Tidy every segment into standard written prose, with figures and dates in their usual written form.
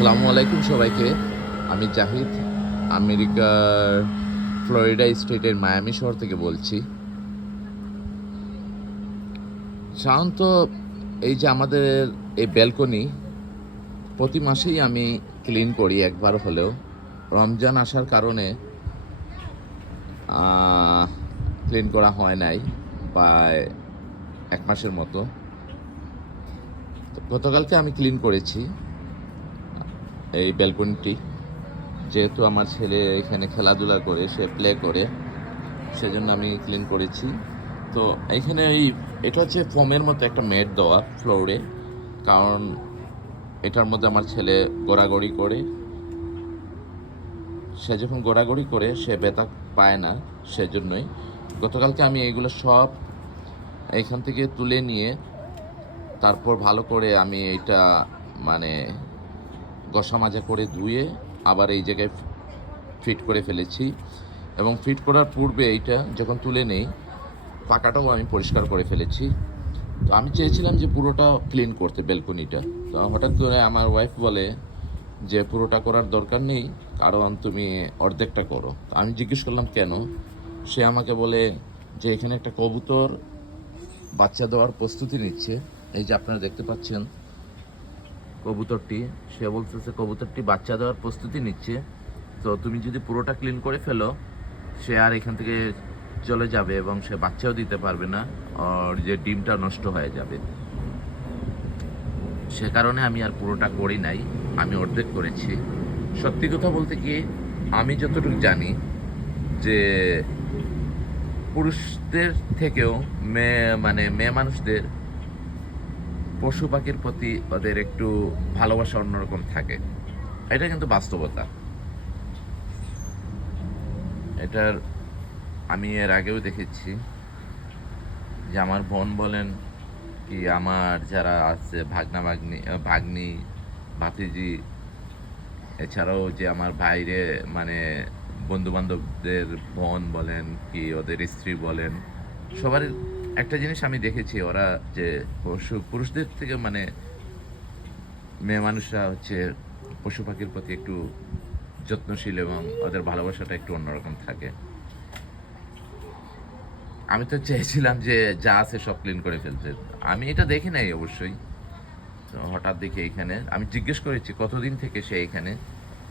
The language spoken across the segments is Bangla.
আসসালামু আলাইকুম সবাইকে। আমি জাহিদ, আমেরিকার ফ্লোরিডা স্টেটের মায়ামি শহর থেকে বলছি। সাধারণত এই যে আমাদের এই ব্যালকনি প্রতি মাসেই আমি ক্লিন করি একবার হলেও। রমজান আসার কারণে ক্লিন করা হয় নাই প্রায় 1 মাসের মতো। তো গতকালকে আমি ক্লিন করেছি এই ব্যালকনিটি, যেহেতু আমার ছেলে এখানে খেলাধুলা করে, সে প্লে করে, সেজন্য আমি ক্লিন করেছি। তো এইখানে এটা হচ্ছে ফোমের মতো একটা ম্যাট দেওয়া ফ্লোরে, কারণ এটার মধ্যে আমার ছেলে গড়াগড়ি করে। সে যখন গড়াগড়ি করে সে ব্যথা পায় না, সেজন্যই গতকালকে আমি এইগুলো সব এইখান থেকে তুলে নিয়ে তারপর ভালো করে আমি এইটা মানে ঘষা মাজা করে ধুয়ে আবার এই জায়গায় ফিট করে ফেলেছি। এবং ফিট করার পূর্বে এইটা যখন তুলে নেই, পাকাটাও আমি পরিষ্কার করে ফেলেছি। তো আমি চেয়েছিলাম যে পুরোটা ক্লিন করতে ব্যালকনিটা। তো হঠাৎ করে আমার ওয়াইফ বলে যে পুরোটা করার দরকার নেই, কারণ তুমি অর্ধেকটা করো। তো আমি জিজ্ঞেস করলাম কেন। সে আমাকে বলে যে এখানে একটা কবুতর বাচ্চা দেওয়ার প্রস্তুতি নিচ্ছে। এই যে আপনারা দেখতে পাচ্ছেন কবুতরটি, সে বলতেছে কবুতরটি বাচ্চা দেওয়ার প্রস্তুতি নিচ্ছে। তো তুমি যদি পুরোটা ক্লিন করে ফেলো, সে আর এখান থেকে চলে যাবে এবং সে বাচ্চাও দিতে পারবে না, আর যে ডিমটা নষ্ট হয়ে যাবে। সে কারণে আমি আর পুরোটা করি নাই, আমি অর্ধেক করেছি। সত্যি কথা বলতে কি, আমি যতটুকু জানি যে পুরুষদের থেকেও মেয়ে মানুষদের পশু পাখির প্রতি ওদের একটু ভালোবাসা অন্যরকম থাকে। এটা কিন্তু বাস্তবতা। এটার আমি এর আগেও দেখেছি যে আমার বোন বলেন কি আমার যারা আছে ভাগ্নি ভাতিজি, এছাড়াও যে আমার বাইরে মানে বন্ধু বান্ধবদের বোন বলেন কি ওদের স্ত্রী বলেন, সবার একটা জিনিস আমি দেখেছি, ওরা যে পুরুষদের থেকে মেয়ে মানুষরা হচ্ছে পশু পাখির প্রতি একটু যত্নশীল এবং ওদের ভালোবাসাটা একটু অন্যরকম থাকে। আমি তো চেয়েছিলাম যে যা আছে সব ক্লিন করে ফেলতে। আমি এটা দেখি নাই অবশ্যই। তো হঠাৎ দেখি এইখানে, আমি জিজ্ঞেস করেছি কতদিন থেকে সে এখানে।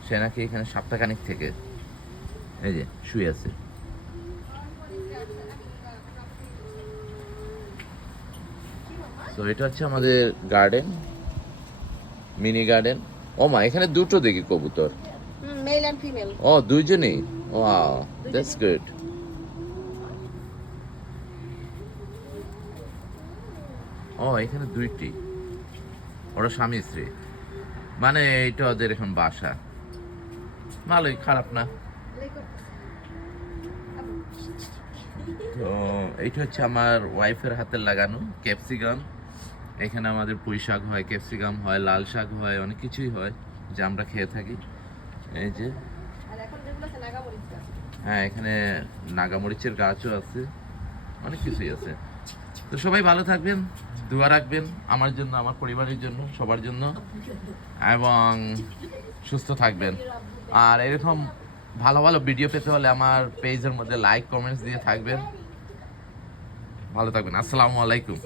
সে নাকি এখানে সপ্তাহখানিক থেকে এই যে শুয়ে আছে। তো এটা হচ্ছে আমাদের গার্ডেন, মিনি গার্ডেন। ও মা, এখানে দুটো দেখি কবুতর। Mail and female. ও, দুইজনেই। Wow, that's good. ও, এখানে দুইটি, ওরা স্বামী স্ত্রী, মানে এটা ওদের এখন বাসা। ভালোই, খারাপ না। তো এইটা হচ্ছে আমার ওয়াইফের হাতের লাগানো ক্যাপসিকাম। এখানে আমাদের পুঁই শাক হয়, ক্যাপসিকাম হয়, লাল শাক হয়, অনেক কিছুই হয় যে আমরা খেয়ে থাকি। এই যে, হ্যাঁ, এখানে নাগামরিচের গাছও আছে, অনেক কিছুই আছে। তো সবাই ভালো থাকবেন, দোয়া রাখবেন আমার জন্য, আমার পরিবারের জন্য, সবার জন্য, এবং সুস্থ থাকবেন। আর এরকম ভালো ভালো ভিডিও পেতে হলে আমার পেজের মধ্যে লাইক কমেন্টস দিয়ে থাকবেন। ভালো থাকবেন। আসসালামু আলাইকুম।